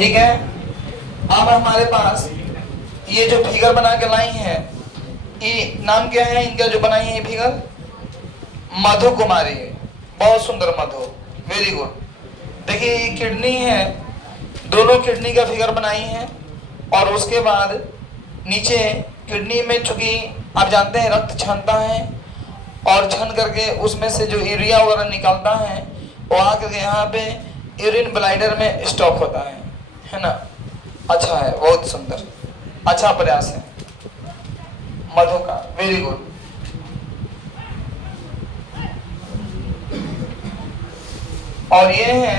ठीक है। अब हमारे पास ये जो फिगर बना के लाई है, ये नाम क्या है इनका जो बनाई है ये फिगर? मधु कुमारी। बहुत सुंदर मधु, वेरी गुड। देखिए ये किडनी है, दोनों किडनी का फिगर बनाई है। और उसके बाद नीचे किडनी में चूंकि आप जानते हैं रक्त छनता है और छन करके उसमें से जो यूरिया वगैरह निकलता है वो आकर यहाँ पे यूरिन ब्लैडर में स्टॉक होता है ना। अच्छा है, बहुत सुंदर, अच्छा प्रयास है मधु का, वेरी गुड। और ये है,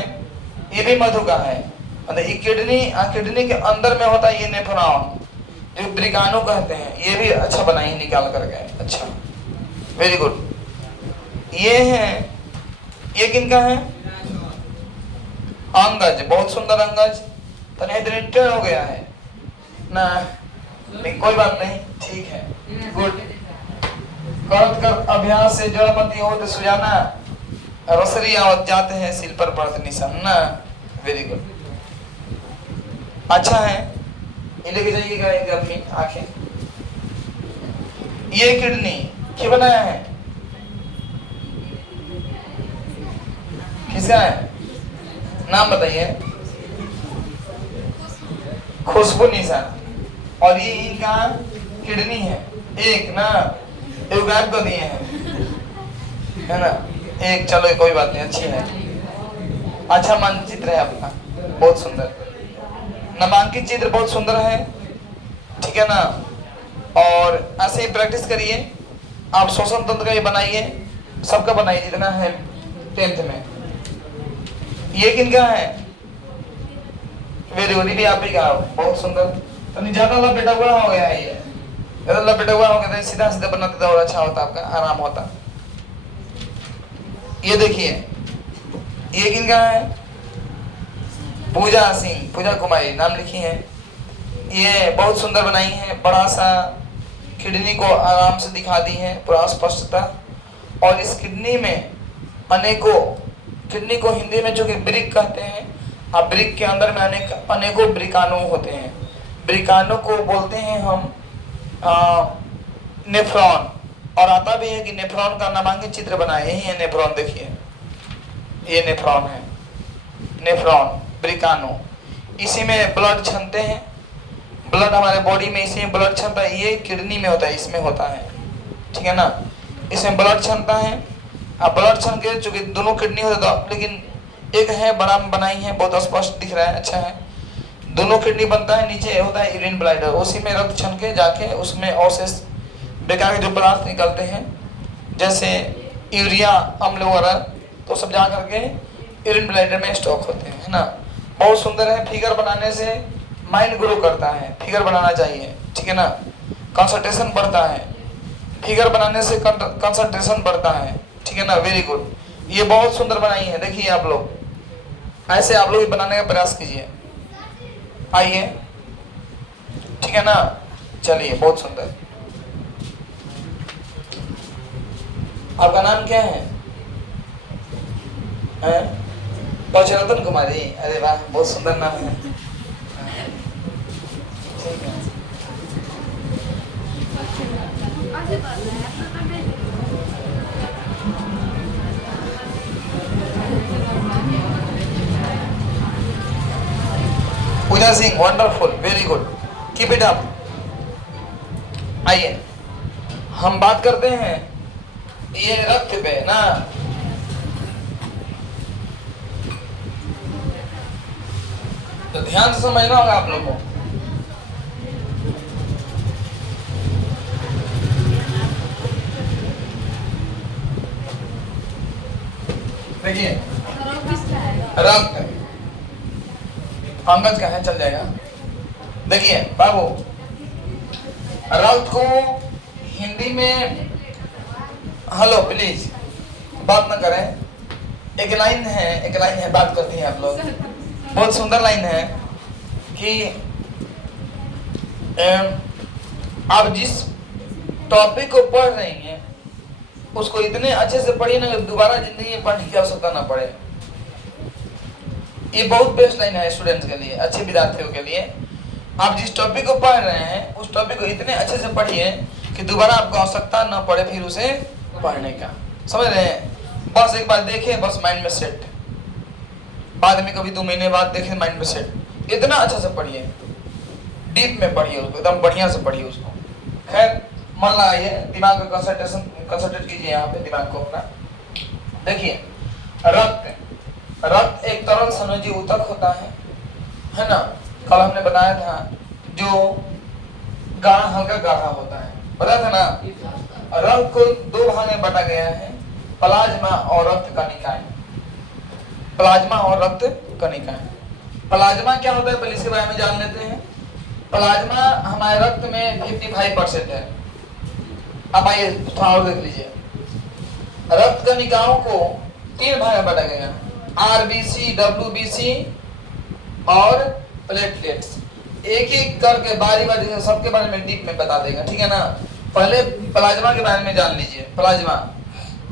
ये भी मधु का है, मतलब ये किडनी के अंदर में होता है ये नेफ्रॉन, जो ब्रिकानो कहते हैं। ये भी अच्छा बनाई निकाल करके, अच्छा, वेरी गुड। ये है, ये किनका है? अंगज, बहुत सुंदर अंगज। तो नहीं हो गया है ना, नहीं कोई बात नहीं, ठीक है, गुड। करत कर अभ्यास से जड़मती हो तो सुजाना, रसरी आवत जाते हैं सिल पर पड़त निशान ना, वेरी गुड, अच्छा है। ये लेके जाइएगा एक आदमी आंखें। ये किडनी क्या बनाया है? किसका है? नाम बताइए। खुशबू निशान। और ये इनका किडनी है, एक ना, एक गायब कर दिए हैं, है ना, एक, चलो कोई बात नहीं, अच्छी है, अच्छा मानचित्र है आपका, बहुत सुंदर नामांकित चित्र, बहुत सुंदर है, ठीक है ना। और ऐसे ही प्रैक्टिस करिए आप, श्वसन तंत्र का ये बनाइए, सबका बनाइए जितना है 10th में। ये किनका है? वेरी गुड, भी आप ही का, बहुत सुंदर। तो नहीं ज्यादा लपेटा हुआ हो गया है, ये ज्यादा लपेटा हुआ हो गया तो सीधा सीधा बनाते तो और अच्छा होता, आपका आराम होता। ये देखिए, ये किनका है? पूजा सिंह, पूजा कुमारी नाम लिखी है। ये बहुत सुंदर बनाई है, बड़ा सा किडनी को आराम से दिखा दी है, पूरा स्पष्टता। और इस किडनी में अनेकों, किडनी को हिंदी में जो कि ब्रिक कहते हैं, अब ब्रिक के अंदर में अनेकों ब्रिकाणु होते हैं। ब्रिकाणु को बोलते हैं हम नेफ्रॉन। और आता भी है कि नेफ्रॉन का नामांकित चित्र बनाए हैं, ये नेफ्रॉन देखिए, ये नेफ्रॉन है, नेफ्रॉन ब्रिकाणु। इसी में ब्लड छनते हैं, ब्लड हमारे बॉडी में इसी में ब्लड छनता है, ये किडनी में होता है, इसमें होता है, ठीक है ना, इसमें ब्लड छनता है। अब ब्लड छन के चूंकि दोनों किडनी होता है, लेकिन एक है बड़ा में बनाई है, बहुत स्पष्ट दिख रहा है, अच्छा है। दोनों किडनी बनता है, नीचे होता है यूरिन ब्लैडर, उसी में रक्त छन के जाके उसमें अवशेष बेकार के जो पदार्थ निकलते हैं जैसे यूरिया अम्ल वगैरह, तो सब जा करके यूरिन ब्लैडर में स्टॉक होते हैं, है ना। बहुत सुंदर है, फिगर बनाने से माइंड ग्रो करता है, फिगर बनाना चाहिए, ठीक है ना, कंसंट्रेशन बढ़ता है, फिगर बनाने से कंसंट्रेशन बढ़ता है, ठीक है ना, वेरी गुड। ये बहुत सुंदर बनाई है, देखिए आप लोग, ऐसे आप लोग बनाने का प्रयास कीजिए, आइए, ठीक है ना, चलिए, बहुत सुंदर। आपका नाम क्या है? रतन कुमारी, अरे वाह, बहुत सुंदर नाम है, ठीक है। Pooja Singh, wonderful, very good, keep it up. आइए हम बात करते हैं ये रक्त पे ना, तो ध्यान से समझना होगा आप लोगों को। देखिए रक्त अंगज का है, चल जाएगा। देखिए बाबू, रक्त को हिंदी में, हेलो प्लीज बात ना करें, एक लाइन है, बात करती हैं आप लोग, बहुत सुंदर लाइन है कि आप जिस टॉपिक को पढ़ रही हैं उसको इतने अच्छे से पढ़िए ना, दोबारा जिंदगी में पढ़ने की आवश्यकता ना पड़े। ये बहुत बेस्ट लाइन है स्टूडेंट्स के लिए, अच्छे विद्यार्थियों के लिए। आप जिस टॉपिक को पढ़ रहे हैं उस टॉपिक को इतने अच्छे से पढ़िए कि दोबारा आपको आवश्यकता न पड़े फिर उसे पढ़ने का। समझ रहे हैं? बस एक बार देखें, बस माइंड में सेट, बाद में कभी 2 महीने बाद देखें माइंड में सेट। इतना अच्छा से पढ़िए, डीप में पढ़िए उसको, एकदम बढ़िया से पढ़िए उसको। खैर मन लगाइए, दिमाग को कंसंट्रेट कीजिए यहाँ पे, दिमाग को अपना। देखिए रक्त एक तरल संयोजी ऊतक होता है ना। कल हमने बताया था जो गाढ़ा, हल्का गाढ़ा होता है, बताया था ना। रक्त को 2 भाग में बांटा गया है, प्लाज्मा और रक्त कणिकाएं। प्लाज्मा और रक्त कणिकाएं। प्लाज्मा क्या होता है पहले इसके बारे में जान लेते हैं। प्लाज्मा हमारे रक्त में 55% है। अब आइए थोड़ा और देख लीजिए। रक्त कणिकाओं को 3 भाग में बांटा गया है, आरबीसी, डब्ल्यूबीसी और प्लेटलेट्स। एक एक करके बारी बारी सबके बारे में डीप में बता देगा, ठीक है ना। पहले प्लाज्मा के बारे में जान लीजिए। प्लाज्मा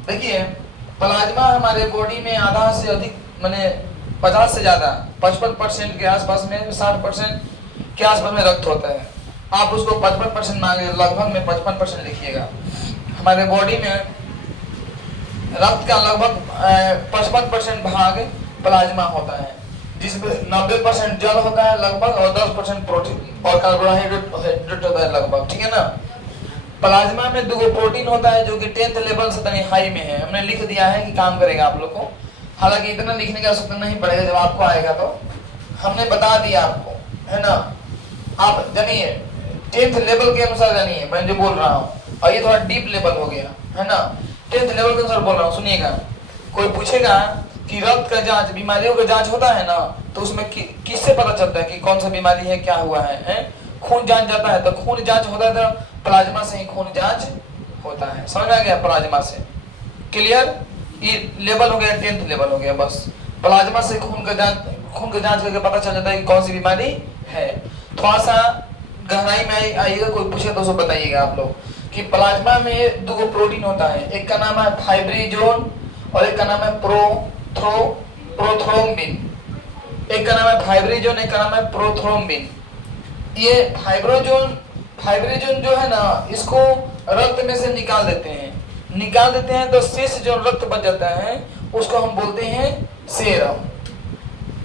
देखिए, प्लाज्मा हमारे बॉडी में आधा से अधिक, माने 50 से ज्यादा 55% के आसपास में, 60% के आसपास में रक्त होता है। आप उसको 55% मांगे, लगभग में 55% लिखिएगा। हमारे बॉडी में रक्त का लगभग 55% भाग प्लाज्मा होता है, जिसमें 90% जल होता है लगभग, और 10% प्रोटीन और कार्बोहाइड्रेट होता है लगभग, ठीक है ना। प्लाज्मा में 2 प्रोटीन होता है जो कि 10th लेवल से तनी हाई में है। हमने लिख दिया है कि काम करेगा आप लोग को, हालांकि इतना लिखने की आवश्यकता नहीं पड़ेगा, जब आपको आएगा तो हमने बता दिया आपको, है ना। आप जानिए 10th लेवल के अनुसार जानिए मैं जो बोल रहा हूँ, और ये थोड़ा डीप लेवल हो गया, है ना। 10th लेवल के अनुसार बोल रहा हूँ, सुनिएगा। कोई पूछेगा कि रक्त का जांच, बीमारियों का जांच होता है ना, तो उसमें किससे पता चलता है कि कौन सा बीमारी है, क्या हुआ है? खून जांच जाता है, तो खून जांच होता है तो प्लाज्मा से ही खून जांच होता है। समझ में आ गया? प्लाज्मा से। क्लियर? ये लेवल हो गया, 10th लेवल हो गया। बस प्लाज्मा से खून का जांच करके पता चल जाता है कि कौन सी बीमारी है। थोड़ा सा गहराई में आइएगा, कोई पूछे तो उसको बताइएगा आप लोग कि प्लाज्मा में 2 प्रोटीन होता है, एक का नाम है फाइब्रिनोजन और एक का नाम है प्रोथ्रोम्बिन। एक का नाम है फाइब्रिनोजन, एक का नाम है प्रोथ्रोम्बिन। ये फाइब्रिनोजन जो है ना, इसको रक्त में से निकाल देते हैं तो शेष जो रक्त बच जाता है उसको हम बोलते हैं सेरम।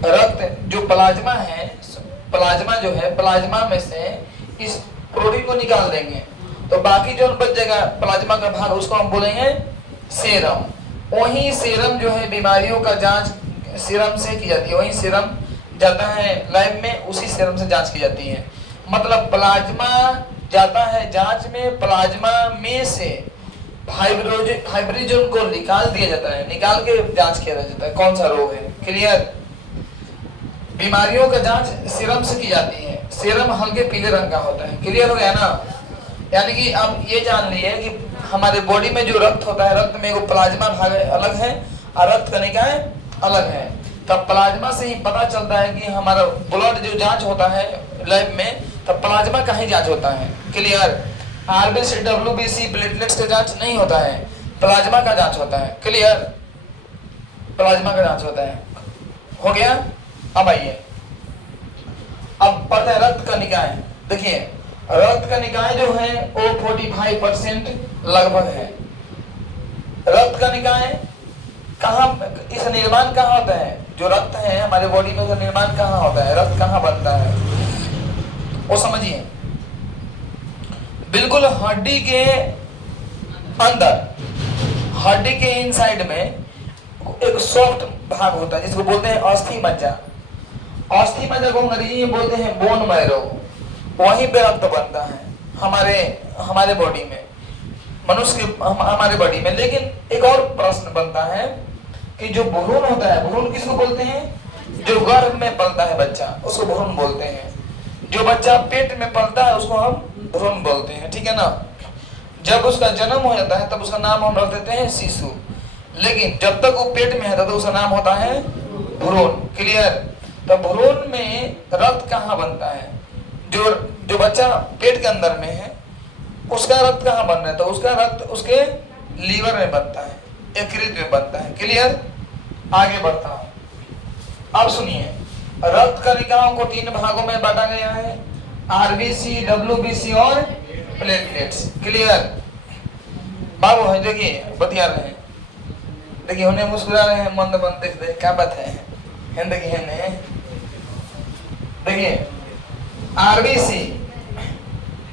रक्त जो प्लाज्मा है, प्लाज्मा जो है, प्लाज्मा में से इस प्रोटीन को निकाल देंगे तो बाकी जो बच जाएगा प्लाज्मा का भाग, उसको हम बोलेंगे सेरम। वही सेरम जो है बीमारियों का जांच सीरम से की जाती है, वही सीरम जाता है लैब में, उसी सीरम से जांच की जाती है। मतलब प्लाज्मा जाता है जांच में, प्लाज्मा में से फाइब्रिनोजन को निकाल दिया जाता है, निकाल के जांच किया जाता है कौन सा रोग है। क्लियर? बीमारियों का जांच सीरम से की जाती है, सीरम हल्के पीले रंग का होता है। क्लियर हो गया ना? यानी कि आप ये जान लिए कि हमारे बॉडी में जो रक्त होता है, रक्त में एक प्लाज्मा भाग अलग है और रक्त कणिकाएं अलग है। तब प्लाज्मा से ही पता चलता है कि हमारा ब्लड जो जांच होता है लैब में, तब प्लाज्मा का ही जांच होता है। क्लियर? आरबीसी, डब्ल्यूबीसी, प्लेटलेट्स का जांच नहीं होता है, प्लाज्मा का जांच होता है। क्लियर? प्लाज्मा का जांच होता है। हो गया? अब आइए, अब पढ़ते हैं रक्त कणिकाएं। देखिए रक्त कणिकाएं जो है वो 45% लगभग है। रक्त कणिकाएं कहाँ, इसका निर्माण कहाँ होता है? जो रक्त है हमारे बॉडी में, उसका निर्माण कहाँ होता है? रक्त कहाँ बनता है वो समझिए। बिल्कुल हड्डी के अंदर, हड्डी के इनसाइड में एक सॉफ्ट भाग होता है जिसको बोलते हैं अस्थि मज्जा। अस्थि मज्जा को अंग्रेजी में बोलते हैं बोन मैरो। वहीं पे रक्त बनता है हमारे बॉडी में, मनुष्य के हमारे बॉडी में। लेकिन एक और प्रश्न बनता है कि जो भ्रूण होता है, भ्रूण किसको बोलते हैं? जो गर्भ में पलता है बच्चा, उसको भ्रूण बोलते हैं। जो बच्चा पेट में पलता है उसको हम भ्रूण बोलते हैं, ठीक है ना। जब उसका जन्म हो जाता है तब उसका नाम हम रख देते हैं शिशु, लेकिन जब तक वो पेट में है तब उसका नाम होता है भ्रूण। क्लियर? तो भ्रूण में रक्त कहाँ बनता है? जो बच्चा पेट के अंदर में है उसका रक्त कहाँ बन रहा है? तो उसका रक्त उसके लीवर में बनता है, यकृत में बनता है। क्लियर? आगे बढ़ता हूं, अब सुनिए। रक्त कणिकाओं को 3 भागों में बांटा गया है, आरबीसी, डब्ल्यूबीसी और प्लेटलेट्स। क्लियर बाबू है? देखिए बतिया रहे हैं, देखिए उन्हें मुस्कुरा रहे हैं, मंद मंद देख दे क्या बात है। देखिए आरबीसी,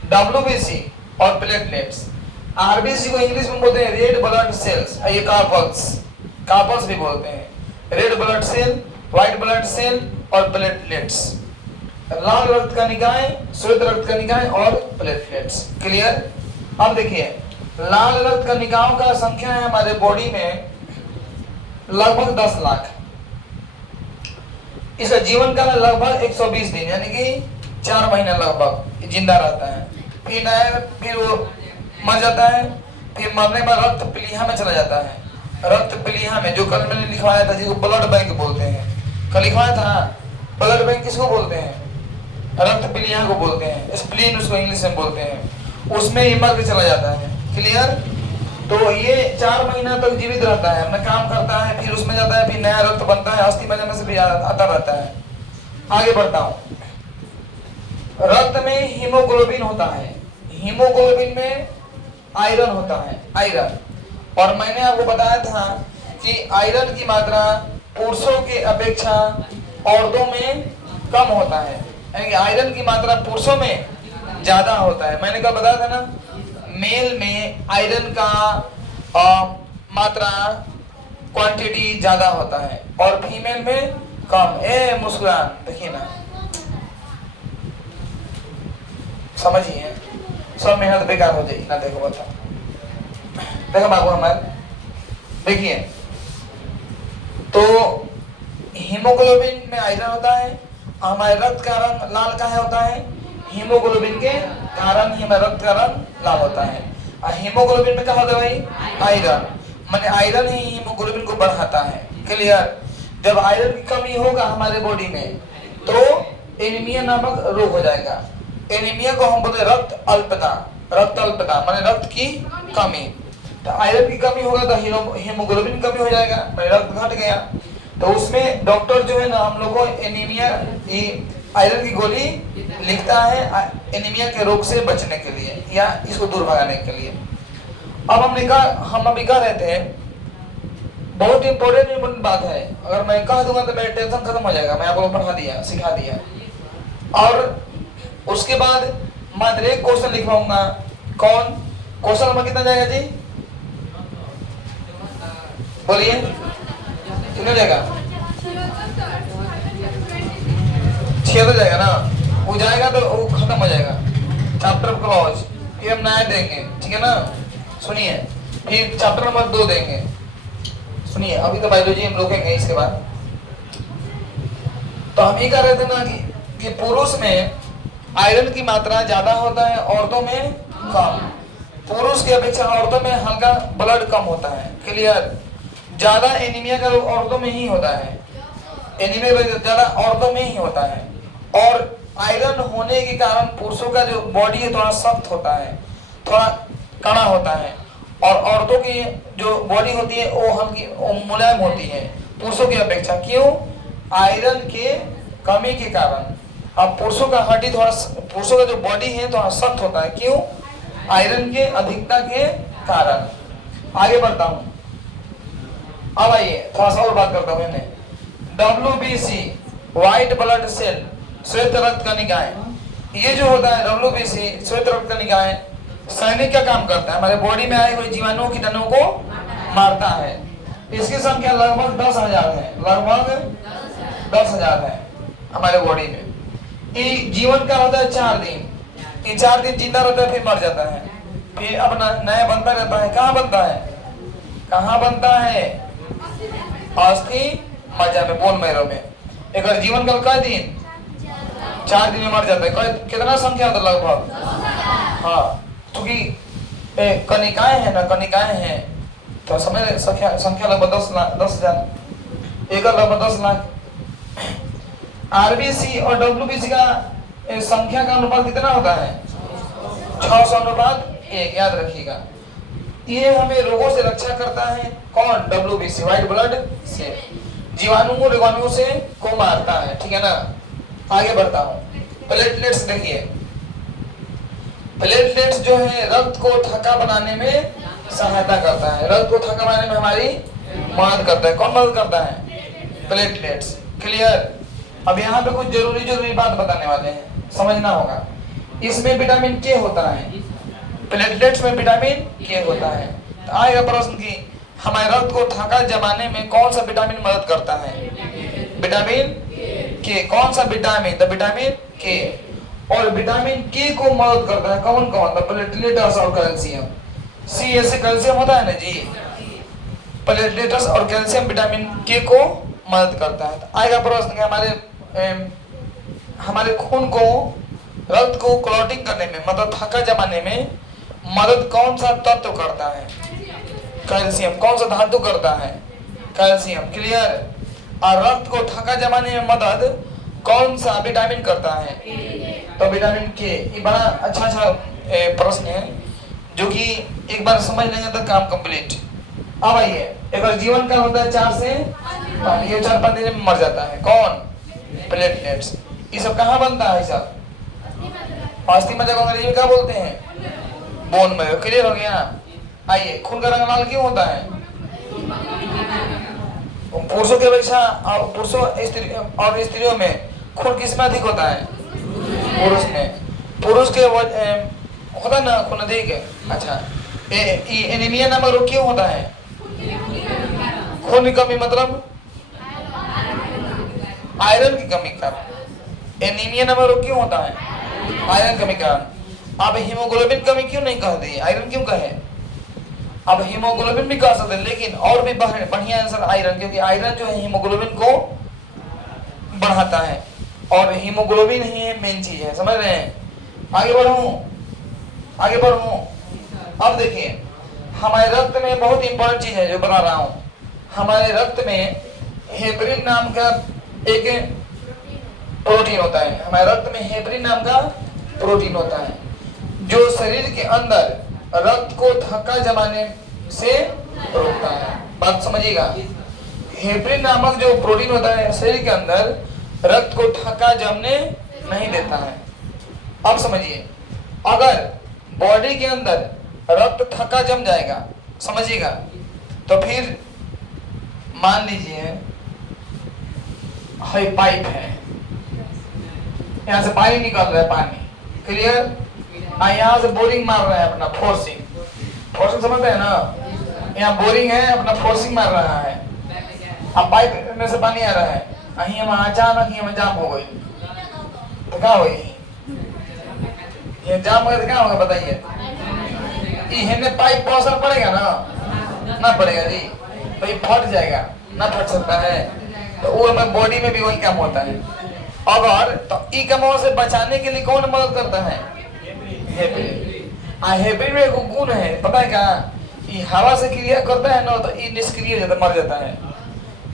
डब्ल्यूबीसी और प्लेटलेट्स। आरबीसी को इंग्लिश में बोलते हैं रेड ब्लड सेल्स, ये कार्पल्स भी बोलते हैं। Red blood cell, white blood cell और प्लेटलेट्स। लाल रक्त कणिकाएं, श्वेत रक्त कणिकाएं और प्लेटलेट्स। क्लियर? अब देखिए लाल रक्त कणिकाओं का संख्या है हमारे बॉडी में लगभग 10 लाख। इसका जीवन काल लगभग 120 दिन, यानी कि 4 महीने लगभग जिंदा रहता है। फिर वो मर जाता है। फिर मरने के बाद रक्त प्लीहा में चला जाता है। रक्त प्लीहा में, जो कल मैंने लिखवाया था जिसको ब्लड बैंक बोलते हैं, कल लिखवाया था। ब्लड बैंक किसको बोलते हैं? रक्त प्लीहा को बोलते हैं, स्प्लीन उसको इंग्लिश में बोलते हैं। उसमें ही मर के चला जाता है। क्लियर? तो ये 4 महीना तक जीवित रहता है, अपना काम करता है, फिर उसमें जाता है, फिर नया रक्त बनता है, अस्थि में से भी आता रहता है। आगे बढ़ता हूँ। रक्त में हीमोग्लोबिन होता है, हीमोग्लोबिन में आयरन होता है, आयरन। और मैंने आपको बताया था कि आयरन की मात्रा पुरुषों के अपेक्षा औरतों में कम होता है, यानी कि आयरन की मात्रा पुरुषों में ज्यादा होता है। मैंने कल बताया था ना, मेल में आयरन का मात्रा क्वांटिटी ज्यादा होता है और फीमेल में कम। मुस्कुरान देखिए ना, समझिए, सब मेहनत बेकार हो जाएगी ना। देखो बता, देखो बाबू हमारे, देखिए तो हीमोग्लोबिन में आयरन होता है। हमारे रक्त का रंग लाल का होता है, हीमोग्लोबिन के कारण ही हमारे रक्त का रंग लाल होता है। और हीमोग्लोबिन में क्या होता है भाई? आयरन। माने आयरन ही हीमोग्लोबिन को बढ़ाता है। क्लियर? जब आयरन की कमी होगा हमारे बॉडी में तो एनीमिया नामक रोग हो जाएगा। एनीमिया को हम बोलते हैं रक्त अल्पता, रक्त अल्पता माने रक्त की कमी। तो आयरन की कमी होगा तो हीमोग्लोबिन कमी हो जाएगा, रक्त घट गया। तो उसमें डॉक्टर जो है ना हम लोग को एनीमिया, आयरन की गोली लिखता है एनीमिया के रोग से बचने के लिए या इसको दूर भगाने के लिए। अब हम अभी कह रहे थे, बहुत इंपॉर्टेंट बात है, अगर मैं कह दूंगा तो मेरा टेंशन खत्म हो जाएगा। मैं आपको पढ़ा दिया, सिखा दिया। और उसके बाद मैं एक क्वेश्चन लिखवाऊंगा। कौन? क्वेश्चन नंबर कितना जाएगा जी? बोलिए, कितना जाएगा? 6 तो जाएगा ना, वो जाएगा तो वो खत्म हो जाएगा चैप्टर क्लॉज। फिर हम नया देंगे, ठीक है ना? सुनिए, फिर चैप्टर नंबर 2 देंगे। सुनिए, अभी तो बायोलॉजी हम रोकेंगे इसके बाद। तो हम ये कह रहे थे ना कि पुरुष में आयरन की मात्रा ज्यादा होता है, औरतों में कम। पुरुष की अपेक्षा औरतों में हल्का ब्लड कम होता है। क्लियर? ज्यादा एनीमिया का रोग औरतों में ही होता है, एनीमिया ज्यादा औरतों में ही होता है। और आयरन होने के कारण पुरुषों का जो बॉडी है थोड़ा सख्त होता है, थोड़ा कड़ा होता है, और औरतों की जो बॉडी होती है वो हल्की मुलायम होती है पुरुषों की अपेक्षा। क्यों? आयरन के कमी के कारण। अब पुरुषों का हड्डी थोड़ा, पुरुषों का जो बॉडी है थोड़ा सख्त होता है। क्यों? आयरन के अधिकता के कारण। आगे बढ़ता हूं। अब आइए थोड़ा सा और बात करता हूं। WBC, व्हाइट ब्लड सेल, श्वेत रक्त कणिकाएं। ये जो होता है WBC, श्वेत रक्त कणिकाएं, सैनिक का काम करता है, हमारे बॉडी में आए हुए जीवाणुओं कीटाणुओं को मारता है। इसकी संख्या लगभग 10,000 है, लगभग 10,000 है हमारे बॉडी में। ये जीवन का होता है 4 दिन। ये 4 दिन जिंदा रहता है, फिर मर जाता है, फिर अपना नया बनता रहता है। कहाँ बनता है? कहाँ बनता है? अस्थि मज्जा में, बोन मैरो में। एक जीवन काल का दिन 4 दिन में मर जाता है। कितना संख्या होता है? लगभग, हाँ, क्योंकि कणिकाएं है ना, कणिकाएं हैं तो समझ संख्या लगभग 10,000, एक लगभग 10 लाख। आरबीसी और डब्ल्यूबीसी का संख्या का अनुपात कितना होता है? 600:1। याद रखिएगा, ये हमें रोगों से रक्षा करता है। कौन? WBC, व्हाइट ब्लड सेल, जीवाणुओं रोगाणुओं से को मारता है, ठीक है ना? आगे बढ़ता हूँ। प्लेटलेट्स देखिए, प्लेटलेट्स जो है रक्त को थका बनाने में सहायता करता है, रक्त को थका बनाने में हमारी मदद करता है। कौन मदद करता है? प्लेटलेट्स। क्लियर? अब यहाँ पे कुछ जरूरी बात बताने वाले हैं, समझना होगा। इसमें विटामिन के होता है, प्लेटलेट्स में विटामिन के होता है। तो आएगा प्रश्न की हमारे रक्त को थका जमाने में कौन सा विटामिन मदद करता है? विटामिन के। कौन सा विटामिन? द विटामिन के। और विटामिन के को मदद करता है कौन कौन? द प्लेटलेट्स और कैल्शियम। सी ऐसे कैल्शियम होता है ना जी, प्लेटलेट्स और कैल्शियम विटामिन के को मदद करता है। तो आएगा प्रश्न कि हमारे खून को, रक्त को क्लॉटिंग करने में, मतलब थका जमाने में मदद कौन सा तत्व करता है? कैल्शियम। कौन सा धातु करता है? कैल्शियम। क्लियर? और रक्त को थका जमाने में मदद कौन सा विटामिन करता है? तो विटामिन के। ये बड़ा अच्छा प्रश्न है जो कि एक बार समझ लेंगे तो काम कंप्लीट। अब आइए, एक बार जीवन का होता है 4 से 5, ये 4-5 दिन में मर जाता है। कौन? प्लेटलेट्स। ये सब कहाँ बनता है? सब अस्थि मज्जा को अंग्रेजी में क्या बोलते हैं? बोन में। क्लियर हो गया? आइए, खून का रंग लाल क्यों होता है? पुरुषों के अपेक्षा पुरुषों और स्त्रियों में खून किसमें अधिक होता है? पुरुष में। पुरुष के होता है ना खून अधिक है। अच्छा, एनीमिया नामक रोग क्यों होता है? खून की कमी, मतलब आयरन की कमी का। एनीमिया नामक रोग क्यों होता है? आयरन कमी का। अब हीमोग्लोबिन कमी क्यों नहीं कह दी? आयरन क्यों कहे? अब हीमोग्लोबिन भी कह सकते हैं, लेकिन और भी बढ़िया आंसर आयरन, क्योंकि आयरन जो है हीमोग्लोबिन को बढ़ाता है और हीमोग्लोबिन ही मेन चीज है। समझ रहे हैं? आगे बढ़ूं। अब देखिए, हमारे रक्त में बहुत इंपॉर्टेंट चीज है जो बता रहा हूं। हमारे रक्त में हेपरिन नाम का एक प्रोटीन होता है। हमारे रक्त में हेपरिन नाम का प्रोटीन होता है जो शरीर के अंदर रक्त को थका जमाने से रोकता है। बात समझिएगा, हेपरिन नामक जो प्रोटीन होता है शरीर के अंदर रक्त को थका जमने नहीं देता है। अब समझिए, अगर बॉडी के अंदर रक्त थका जम जाएगा, समझिएगा, तो फिर मान लीजिए पाइप है, यहाँ से पानी निकल रहा है, पानी। क्लियर? यहाँ से बोरिंग मार रहा है अपना, फोर्सिंग समझते हैं ना? यहाँ बोरिंग है, अपना फोर्सिंग मार रहा है। अब पाइप में से पानी आ रहा है, अचानक ही जाम हो गई, तो क्या होगी? ये जाम हो गया तो क्या होगा बताइए? ये पाइप पर असर पड़ेगा ना पड़ेगा जी, तो ये फट जाएगा, ना फट सकता है। तो वो हमें बॉडी में भी वही काम होता है। अगर तो ई कमों से बचाने के लिए कौन मदद करता है? हेपरिन में एक गुण है, पता है क्या? ये हवा से क्रिया करता है ना, तो ये निष्क्रिय हो जाता, मर जाता है।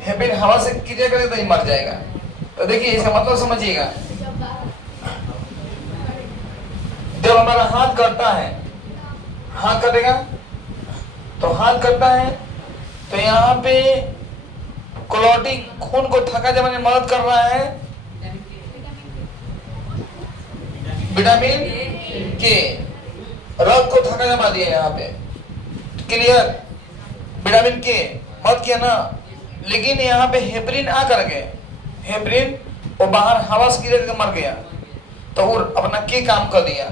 हेपरिन हवा से क्रिया करे तो ये मर जाएगा। तो देखिए, इसका मतलब समझिएगा, जब हमारा हाथ करता है, हाथ कटेगा तो हाथ करता है, तो यहाँ पे क्लॉटिंग, खून को थका जमाने में मदद कर रहा है विटामिन के। रक्त को थका जमा दिया यहाँ पे। क्लियर? विटामिन के मदद किया ना, लेकिन यहाँ पे हेपरिन आ करके, हेपरिन वो बाहर हवा से गिर के मर गया, तो वो अपना के काम कर दिया।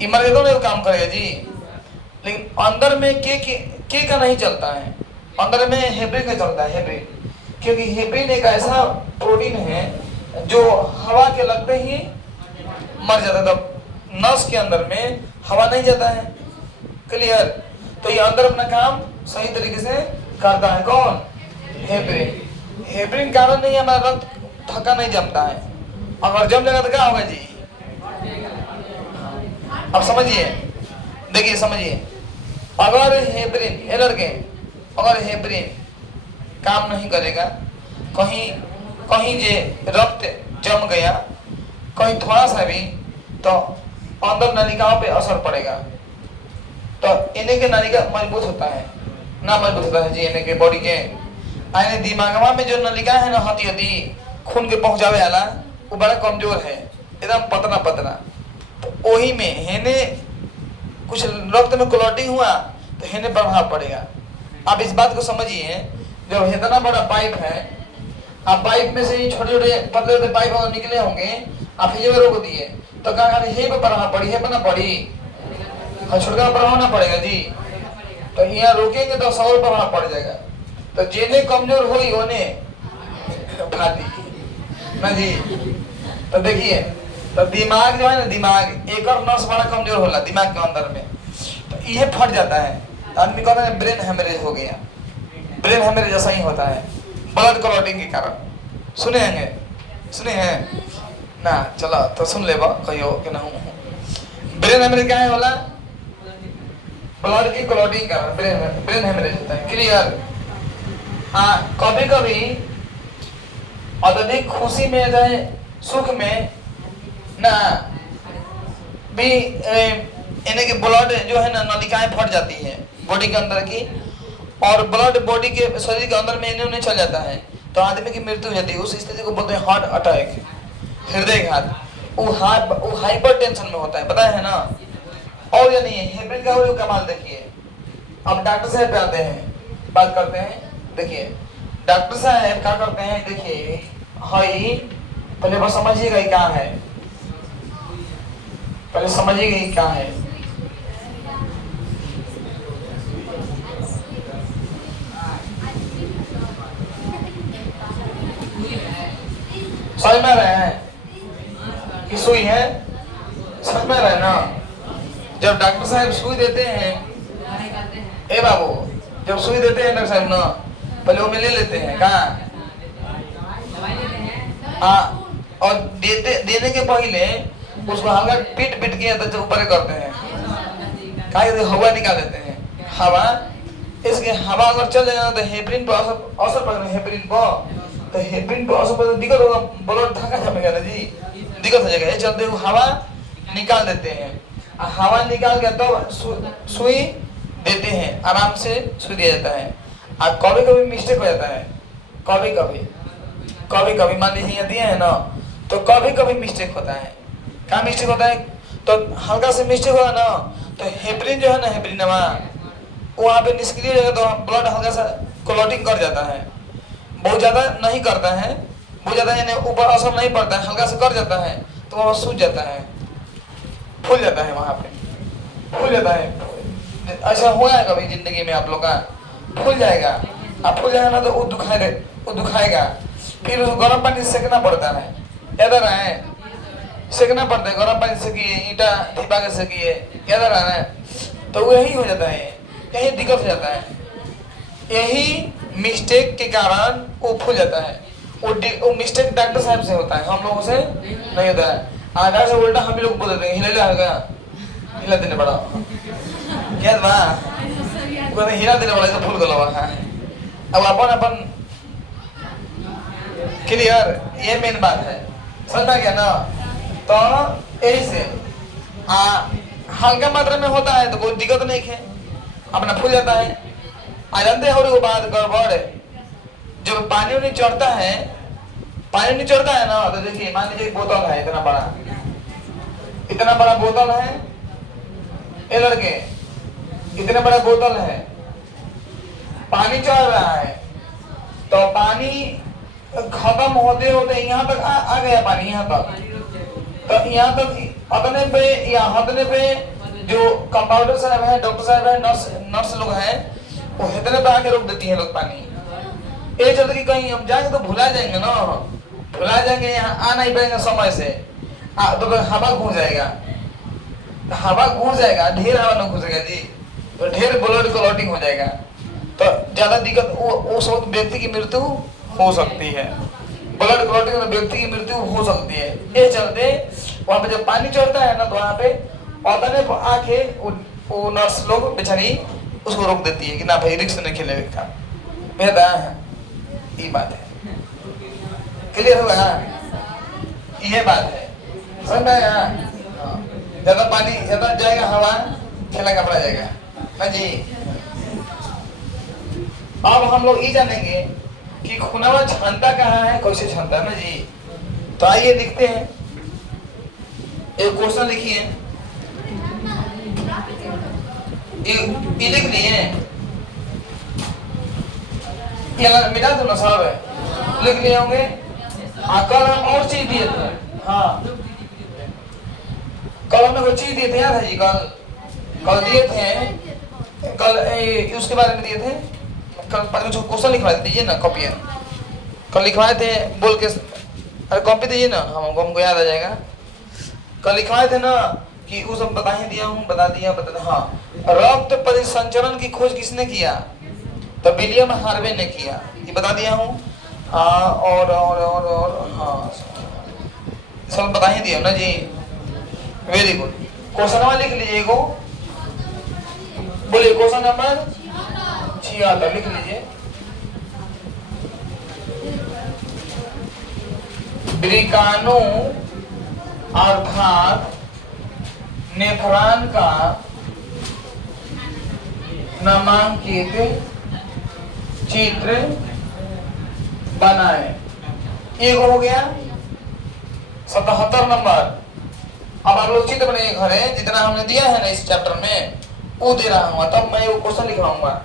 ये मर गया तो नहीं काम करेगा जी, लेकिन अंदर में के का नहीं चलता है, अंदर में हेपरिन का चलता है। हेपरिन, क्योंकि हेपरिन एक ऐसा प्रोटीन है जो हवा के लगते ही मर जाता है, तब नस के अंदर में हवा नहीं जाता है। क्लियर? तो ये अंदर अपना काम सही तरीके से करता है। कौन? हेपरिन। हेपरिन कारण नहीं हमारा रक्त थका नहीं जमता है। अगर जम जाएगा तो क्या होगा जी? अब समझिए, देखिए समझिए, अगर हेपरिन अगर हेपरिन काम नहीं करेगा, कहीं जे रक्त जम गया कहीं थोड़ा सा भी, तो अंदर नलिकाओं पे असर पड़ेगा, तो इन्हें के नलिका मजबूत होता है ना, मजबूत होता है जी इन्हें के बॉडी के। आने दिमागवा में जो नलिका है ना, हती खून के पहुंचावे वाला वो बड़ा कमजोर है, एकदम पतला पतला। तो वही में हेने कुछ रक्त में क्लॉटिंग हुआ तो हेने प्रभाव पड़ेगा। आप इस बात को समझिए, जब इतना बड़ा पाइप है, आप पाइप में से छोटे छोटे पतले पतले पाइप निकले होंगे, आप ये रोक दिए तो क्या करें, हे पे प्रभाव पड़ी, है ना पड़ी, छुटका प्रभाव ना पड़ेगा जी। तो यहाँ रोकेंगे तो सौर प्रभाव पड़ जाएगा। तो जेने कमजोर हुई होने भाती ना जी। तो देखिए, तो दिमाग जो है ना, दिमाग एक और नस बड़ा कमजोर होला दिमाग के अंदर में, तो ये फट जाता है। तो आदमी कहता है ब्रेन हेमरेज हो गया। ब्रेन हेमरेज ऐसा ही होता है ब्लड क्लॉटिंग के कारण। सुने हैं ना, चलो तो सुन ले कहियो कि ना। ब्रेन हेमरेज क्या है बोला, ब्लड की क्लॉटिंग का ब्रेन हेमरेज होता है। क्लियर। हाँ, कभी कभी अत्यधिक खुशी में चाहे सुख में ना भी इन्हें के ब्लड जो है ना, नलिकाएं फट जाती है बॉडी के अंदर की, और ब्लड बॉडी के शरीर के अंदर में इन्हें चल जाता है, तो आदमी की मृत्यु हो जाती है। उस स्थिति को बोलते हैं हार्ट अटैक, हृदय घात। वो हाइपर टेंशन में होता है, पता है ना। और या नहीं, हेब्रिन का वो कमाल देखिए। अब डॉक्टर साहब पे आते हैं, बात करते हैं। देखिए डॉक्टर साहब क्या करते हैं, देखिए हाई पहले बस समझिएगा क्या है, पहले समझिएगा क्या है। समझ में रहे हैं कि सुई है, समझ में रहे ना। जब डॉक्टर साहब सुई देते हैं, ए बाबू, जब सुई देते हैं डॉक्टर साहब ना, पहले वो में ले लेते हैं कहाँ, हाँ, और देने के पहले उसको हल्का पीट के तो ऊपर करते हैं, हवा निकाल देते हैं। हवा, इसके हवा अगर चल जाएगा तो हेपरिन पर असर पड़ेगा। हेपरिन पर तो हेपरिन पर असर पड़ेगा, दिक्कत होगा, ब्लड धक्का जमेगा ना जी, दिक्कत हो जाएगा। ये चलते वो हवा निकाल देते हैं। हवा निकाल के तो सुई देते हैं, आराम से सुई दिया जाता है। अब कभी कभी मिस्टेक हो जाता है, कभी मान लीजिए दिए है ना, तो कभी कभी मिस्टेक होता है। क्या मिस्टेक होता है, तो हल्का से मिस्टेक होगा ना, तो हेपरिन जो है ना, हेपरिन वहाँ पे निष्क्रिय रहेगा, तो ब्लड हल्का सा क्लॉटिंग कर जाता है। बहुत ज्यादा नहीं करता है, बहुत ज्यादा यानी ऊपर असर नहीं पड़ता है, हल्का से कर जाता है, तो वहाँ सूज जाता है, फूल जाता है, वहाँ पे फूल जाता है। ऐसा हुआ है कभी जिंदगी में आप लोग का, फूल जाएगा। अब फूल जाएगा ना तो वो दुखाएगा, फिर उसको गर्म पानी से सेकना पड़ता है। इधर आए सेकना पड़ता है, गर्म पानी से किए, ईंटा ढिपा के सेकिए, इधर आना है, तो वही हो जाता है, यही दिक्कत हो जाता है। यही मिस्टेक के कारण वो फूल जाता है। वो मिस्टेक डॉक्टर साहब से होता है, हम लोगों से नहीं होता है। डॉक्टर से उल्टा हम लोग बोल देते हैं, हिला देने पड़ा क्या बा, हिला देने पड़ा तो फूल गलवा है। अब अपन क्लियर, ये मेन बात है, समझ में गया ना। तो यही से हल्का मात्रा में होता है तो कोई दिक्कत नहीं है, अपना फूल जाता है। जानते हैं और वो बात गड़बड़ है, जब पानी उनी चढ़ता है ना, तो देखिए मान लीजिए बोतल है, इतना बड़ा बोतल है, ये लड़के इतना बड़ा बोतल है, पानी चढ़ रहा है, तो पानी खत्म होते होते यहाँ तक आ गया पानी, यहाँ तक, तो यहाँ तक अतने पे जो कंपाउंडर साहब है, डॉक्टर साहब है, नर्स लोग हैं, वो इतने पे आके रोक देती है लोग पानी। ये चलते कि कहीं हम जाएंगे तो भुला जाएंगे ना, भुला जाएंगे, यहाँ आ नहीं पाएंगे समय से, तो हवा घूस जाएगा, ढेर हवा न घुसेगा जी, तो ढेर ब्लड क्लॉटिंग हो जाएगा, तो ज्यादा दिक्कत उस वक्त व्यक्ति की मृत्यु हो सकती है, ब्लड क्लॉटिंग में व्यक्ति की मृत्यु हो सकती है। ये चलते वहां पे जब पानी चढ़ता है ना, तो वहां पे औतने आके वो नर्स लोग बेचारी उसको रोक देती है कि ना भाई रिक्स नहीं खेलेगा का, बेहतर है। ये बात है, क्लियर हुआ, ये बात है, समझ में आया। ज्यादा पानी ज्यादा जाएगा, हवा खेला कपड़ा जाएगा ना जी। अब हम लोग ये जानेंगे कि खुनावा छानता कहाँ है, कैसे छानता है ना जी। तो आइए देखते हैं, एक क्वेश्चन लिखिए, ये लिख लिए, ये मिटा दो ना साहब है, लिख लिए होंगे। कल हम और चीज दिए थे, हाँ कल हमने कोई चीज दिए थे, याद है जी, कल दिए थे, कल उसके बारे में दिए थे, कल क्वेश्चन लिखवा दीजिए ना, कॉपी कल लिखवाए थे बोल के, अरे कॉपी दीजिए ना, हमको याद आ जाएगा। कल लिखवाए थे ना कि उस हम बता ही दिया हूँ, बता दिया हाँ। रक्त परिसंचरण की खोज किसने किया, तो विलियम हार्वे ने किया, ये बता दिया हूँ। और हाँ सब बता ही दिया ना जी, वेरी गुड। क्वेश्चन नंबर लिख लीजिए, को बोलिए, क्वेश्चन नंबर 76 लिख लीजिए। ब्रिकानो अर्थात नेफ्रॉन का नामांकित चित्र बनाए। एक हो गया 77 नंबर। अब आप लोग चित्र बनाइए घर है, जितना हमने दिया है ना इस चैप्टर में वो दे रहा हूँ, तब मैं वो क्वेश्चन लिखवाऊंगा।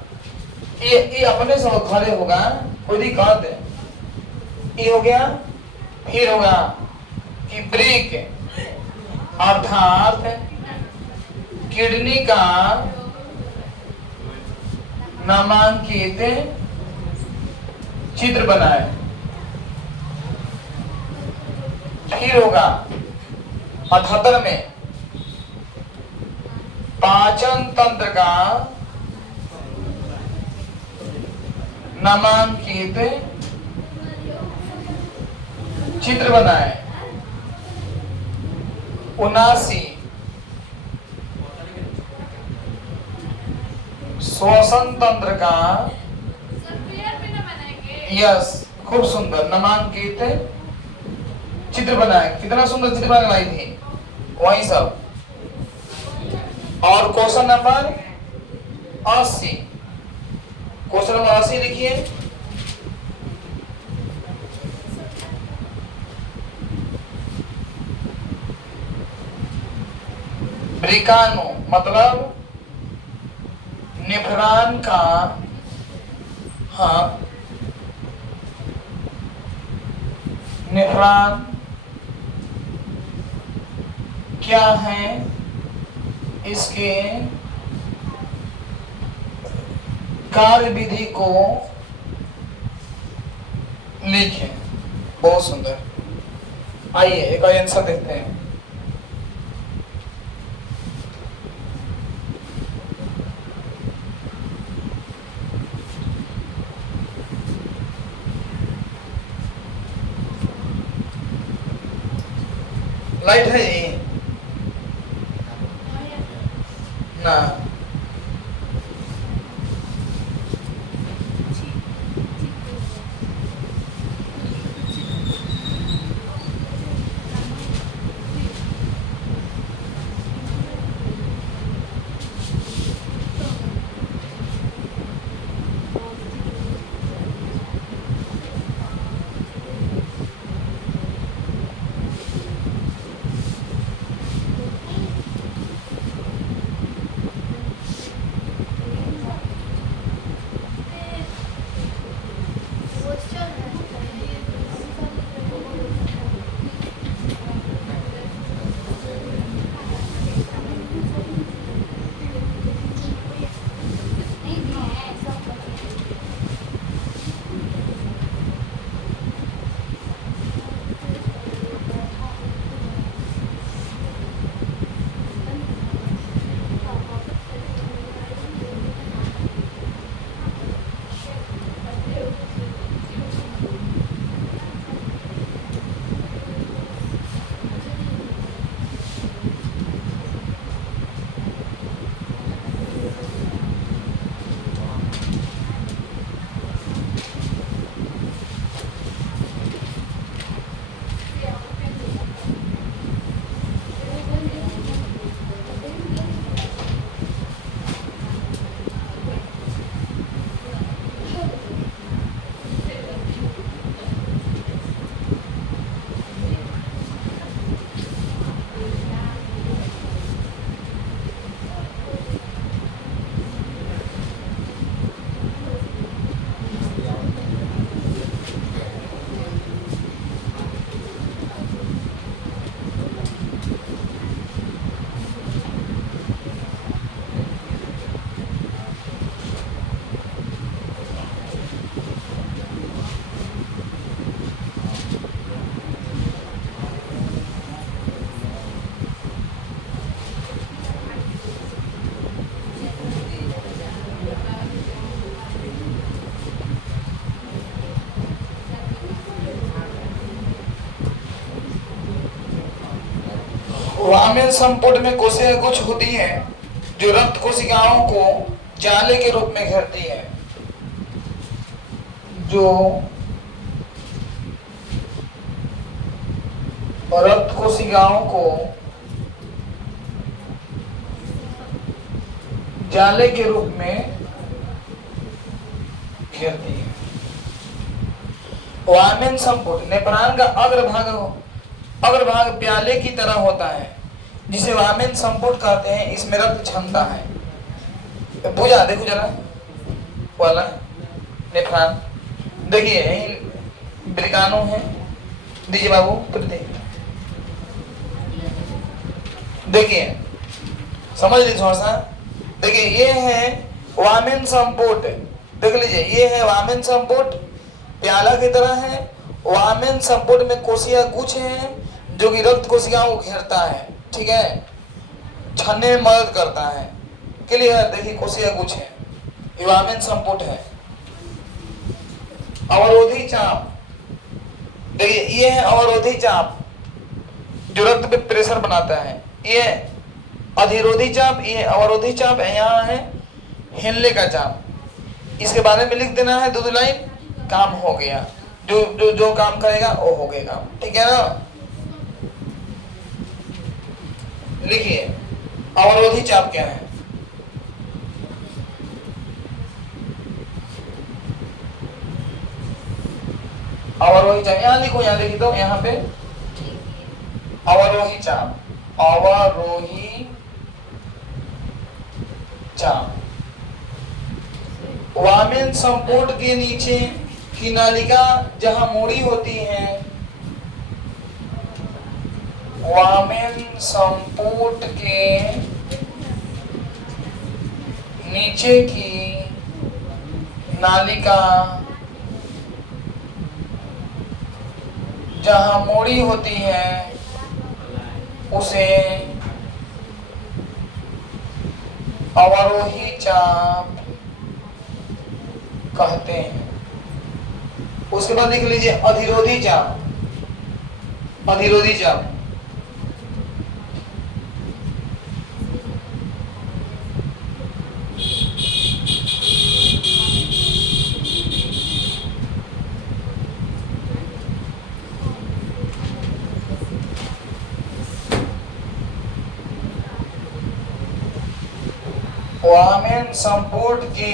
ये अपने से घरे होगा, कोई दिक्कत। ये हो गया, फिर होगा कि ब्रिक अर्थात किडनी का नामांकित चित्र बनाए। फिर होगा 78 में पाचन तंत्र का नामांकित चित्र बनाए। 79 श्वसन तंत्र का, यस खूब सुंदर नामांकित चित्र बनाए। कितना सुंदर चित्र बना लाई थी, वही सब। और क्वेश्चन नंबर 80, क्वेश्चन नंबर 80 लिखिए। ब्रिकानो मतलब नेफ्रॉन का, हाँ नेफ्रॉन क्या है, इसके कार्य विधि को लिखें। बहुत सुंदर। आइए एक आंसर देखते हैं। लाइट है ये ना, वामेन संपुट में कोशिका कुछ होती है जो रक्त कोशिकाओं को जाले के रूप में घेरती है, जो रक्त कोशिकाओं को जाले के रूप में घेरती है। वामेन संपुट नेत्रांग का अग्रभाग प्याले की तरह होता है, जिसे वामेन संपुट कहते हैं। इसमें रक्त क्षमता है। पूजा देखो जरा वाला नेफ्रॉन देखिए, ब्रिकानो है। दीजिए बाबू, फिर देखिए, समझ लीजिए थोड़ा सा। देखिए ये है वामेन संपुट, देख लीजिए ये है वामेन संपुट, प्याला की तरह है। वामेन संपुट में कोशिका गुच्छ है जो कि रक्त कोशिकाओं को घेरता है, ठीक है, छानने में मदद करता है। क्लियर? देखिए कोशिका गुच्छ है, ये वामेन संपुट है। अवरोधी चाप, देखिए ये है अवरोधी चाप जो रक्त पे प्रेशर बनाता है। ये अधिरोधी चाप, ये अवरोधी चाप है। यहाँ है हेनले का चाप। इसके बारे में लिख देना है 2 लाइन, काम हो गया। जो जो जो काम करेगा वो हो गया काम, ठीक है ना। लिखिए अवरोधी चाप क्या है। अवरोही चाप यहाँ लिखो, यहाँ लिखी दो, यहाँ पे अवरोही चाप, अवरोही चाप। वामेन संपुट के नीचे की नालिका जहां मोड़ी होती है, वामेन संपुट के नीचे की नालिका जहां मोड़ी होती है उसे अवरोही चाप कहते हैं। उसके बाद लिख लीजिए अधिरोधी चाप, अधिरोधी चाप। वामेन संपुट के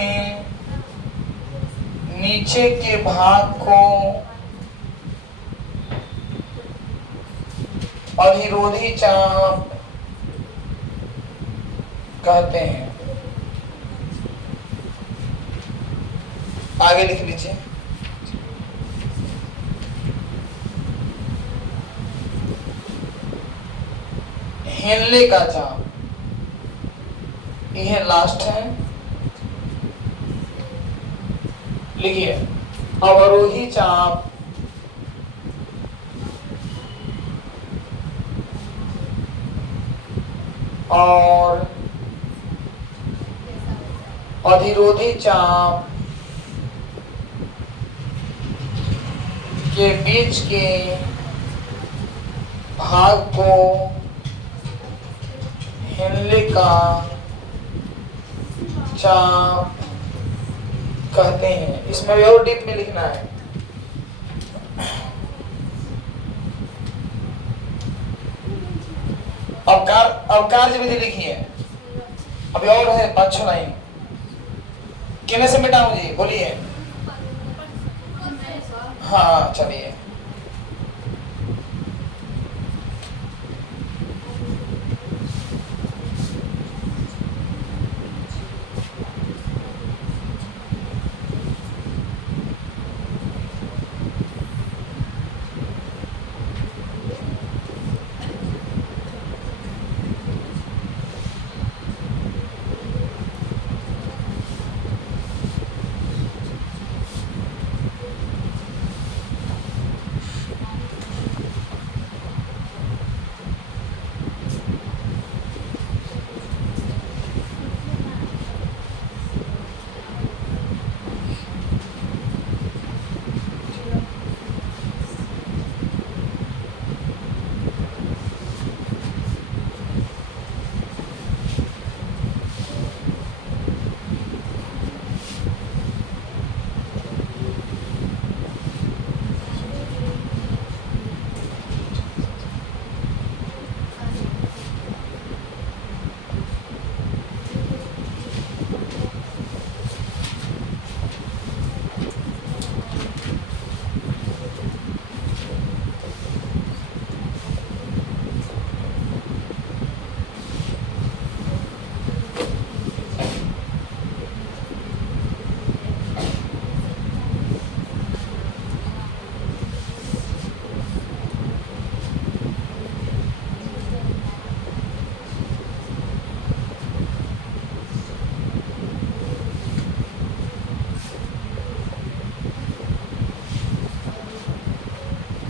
नीचे के भाग को अधिरोधी चाप कहते हैं। आगे लिख लीजिए हेनले का चाप, यह लास्ट है। लिखिए अवरोही चाप और अधिरोधी चाप के बीच के भाग को हेनले का चाप कहते हैं। इसमें भी और डीप में लिखना है। अब कार्य विधि लिखिए। अभी और है 5-6 लाइन। कितने से मिटाऊं जी, बोलिए। हाँ चलिए।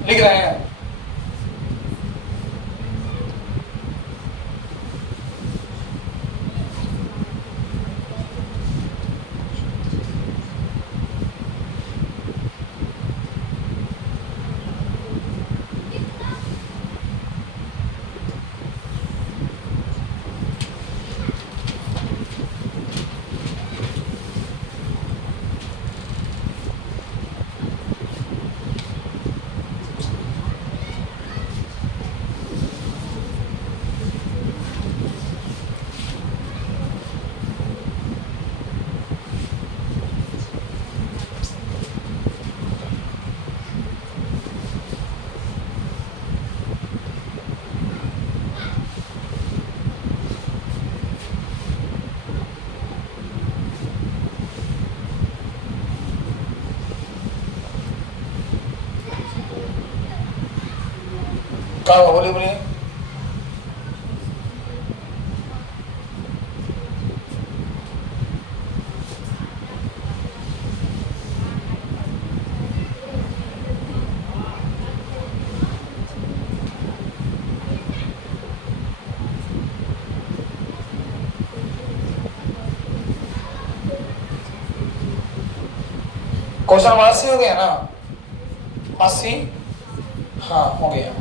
लिख रहे हैं। क्या हुआ, बोलिए बोलिए। क्वेश्चन 80 हो गया ना, 80, हाँ हो गया।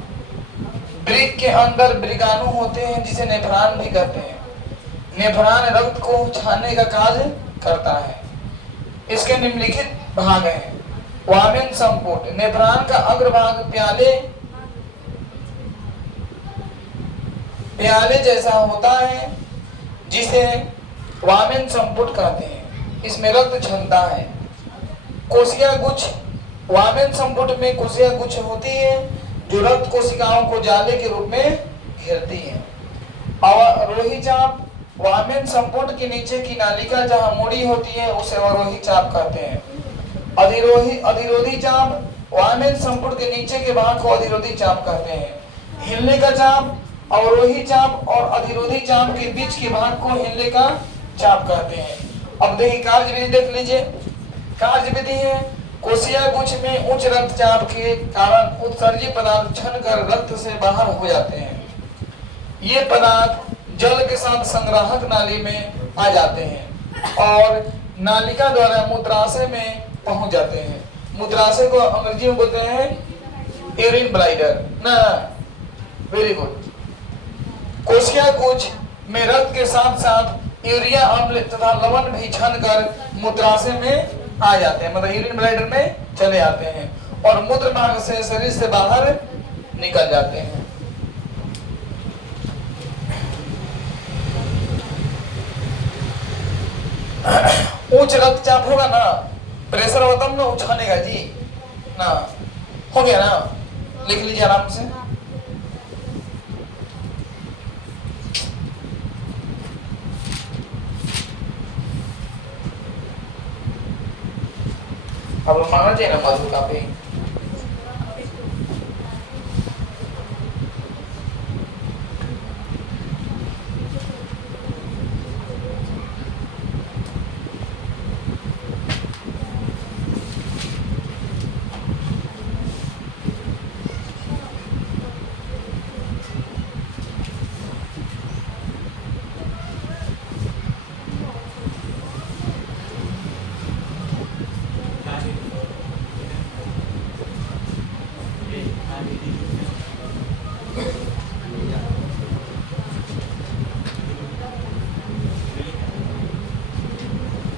वृक्क के अंदर वृकाणु होते हैं जिसे नेफ्रॉन भी कहते हैं। नेफ्रॉन रक्त को छानने का कार्य करता है। इसके निम्नलिखित भाग हैं। वामेन संपुट, नेफ्रॉन का अग्रभाग प्याले जैसा होता है जिसे वामेन संपुट कहते हैं। इसमें रक्त छनता है। कोशिका गुच्छ, वामेन संपुट में कोशिका गुच्छ होती है जो रक्त कोशिकाओं को जाले के रूप में घेरती है। अवरोही चाप, वामेन संपुट के नीचे की नालिका जहां मुड़ी होती है उसे अवरोही चाप कहते हैं। अधिरोधी चाप, वामेन संपुट के नीचे के भाग को अधिरोधी चाप कहते हैं। हिलने का चाप, अवरोही चाप और अधिरोधी चाप के बीच के भाग को हिलने का चाप कहते हैं। अब देखिए कार्य विधि देख लीजिए। कार्य विधि है, कोशिका गुच्छ में उच्च रक्तचाप के कारण उत्सर्जित पदार्थ छन कर रक्त से बाहर हो जाते हैं। ये पदार्थ जल के साथ संग्राहक नाली में आ जाते हैं और नालिका द्वारा मूत्राशय में पहुंच जाते हैं। मूत्राशय को अंग्रेजी में बोलते हैं यूरिन ब्लैडर ना। Very good. कोशिका गुच्छ में रक्त के साथ साथ यूरिया अम्ल तथा लवण भी छन कर मूत्राशय में आ जाते हैं, मतलब यूरिन ब्लैडर में चले आते हैं और मूत्र मार्ग से शरीर से बाहर निकल जाते हैं। उच्च रक्तचाप होगा ना, प्रेशर होता ना उछानेगा जी ना। हो गया ना, लिख लीजिए आराम से। अब लोग मानना चाहिए ना मधु काफी